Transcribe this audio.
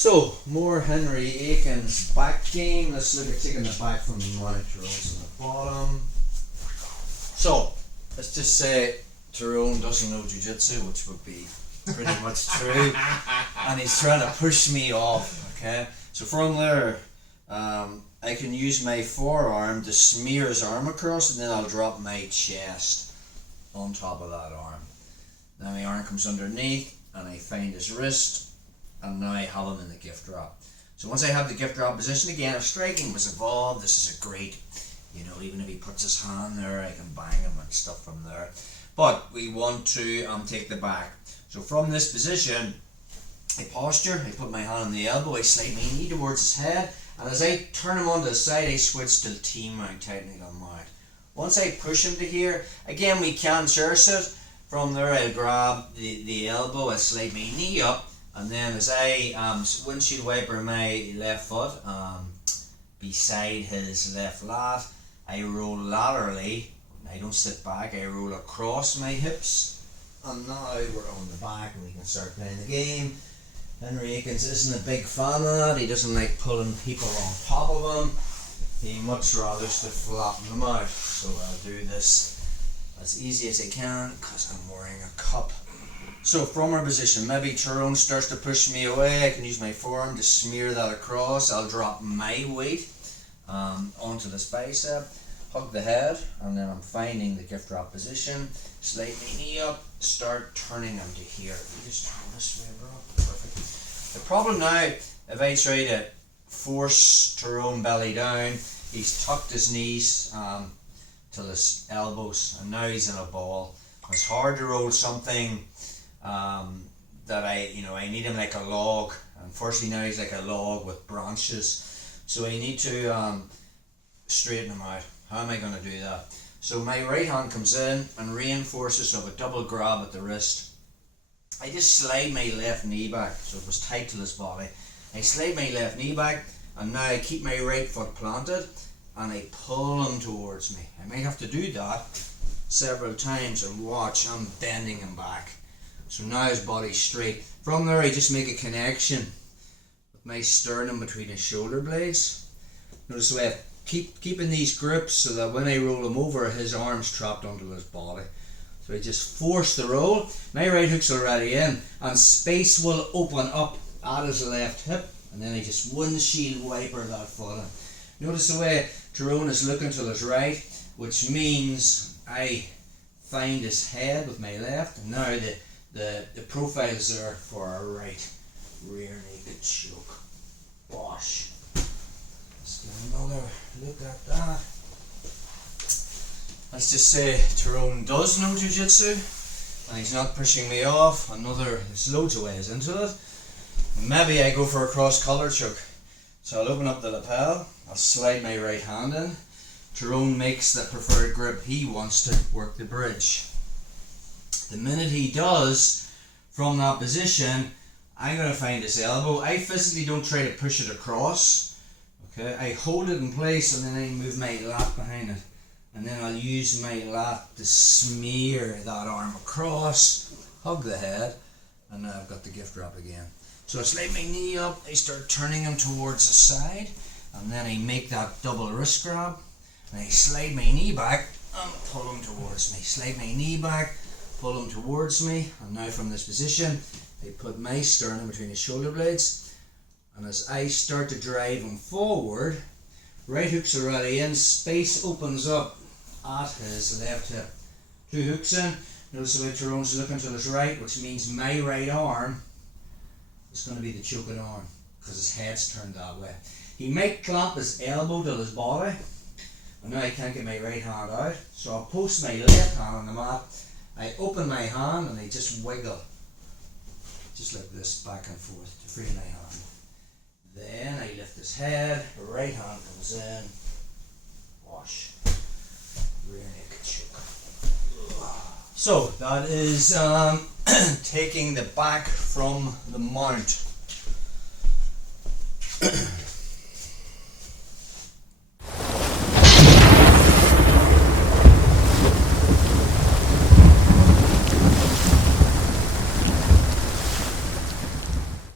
So, more Henry Akin's back game. Let's look at taking the back from the mount, Tyrone's on the bottom. So, let's just say Tyrone doesn't know Jiu-Jitsu, which would be pretty much true. And he's trying to push me off, okay? So from there, I can use my forearm to smear his arm across, and then I'll drop my chest on top of that arm. Now my arm comes underneath, and I find his wrist, and now I have him in the gift drop. So once I have the gift drop position again, if striking was involved, this is a great, even if he puts his hand there, I can bang him and stuff from there. But we want to take the back. So from this position, I posture, I put my hand on the elbow, I slide my knee towards his head, and as I turn him onto the side, I switch to the T-mount, tightening him out. Once I push him to here, again we can share it. From there I'll grab the elbow, I slide my knee up, and then as I windshield wiper my left foot beside his left lat, I roll laterally. I don't sit back, I roll across my hips, and now we're on the back and we can start playing the game. Henry Akins isn't a big fan of that. He doesn't like pulling people on top of him. He much rather to flatten them out. So I'll do this as easy as I can because I'm wearing a cup. So from our position, maybe Tyrone starts to push me away. I can use my forearm to smear that across. I'll drop my weight onto this bicep, hug the head, and then I'm finding the gift drop position. Slide my knee up, start turning him to here. You just turn this way, bro. Perfect. The problem now, if I try to force Tyrone belly down, he's tucked his knees to his elbows, and now he's in a ball. It's hard to roll something that I need him like a log. Unfortunately now he's like a log with branches. So I need to straighten him out. How am I going to do that? So my right hand comes in and reinforces of a double grab at the wrist. I just slide my left knee back, so it was tight to his body. I slide my left knee back, and now I keep my right foot planted, and I pull him towards me. I might have to do that several times, and watch, I'm bending him back. So now his body's straight. From there I just make a connection with my sternum between his shoulder blades. Notice the way I keeping these grips so that when I roll him over, his arm's trapped onto his body. So I just force the roll. My right hook's already in, and space will open up at his left hip, and then I just windshield wiper that foot in. Notice the way Tyrone is looking to his right, which means I find his head with my left, and now the profile's there for our right rear naked choke. Bosh. Let's get another look at that. Let's just say Tyrone does know Jiu-Jitsu and he's not pushing me off. There's loads of ways into it. Maybe I go for a cross collar choke. So I'll open up the lapel, I'll slide my right hand in. Tyrone makes the preferred grip. He wants to work the bridge. The minute he does, from that position, I'm going to find his elbow. I physically don't try to push it across. Okay, I hold it in place and then I move my lat behind it. And then I'll use my lat to smear that arm across, hug the head, and now I've got the gift drop again. So I slide my knee up, I start turning him towards the side, and then I make that double wrist grab, and I slide my knee back and pull him towards me. Slide my knee back, pull him towards me, and now from this position, I put my sternum between his shoulder blades, and as I start to drive him forward, right hook's already in, space opens up at his left hip. Two hooks in. Notice the way Tyrone's looking to his right, which means my right arm is going to be the choking arm because his head's turned that way. He might clamp his elbow to his body, and now I can't get my right hand out, so I'll post my left hand on the mat. I open my hand and I just wiggle, just like this, back and forth to free my hand. Then I lift his head, the right hand comes in, wash, rear naked choke. So that is taking the back from the mount.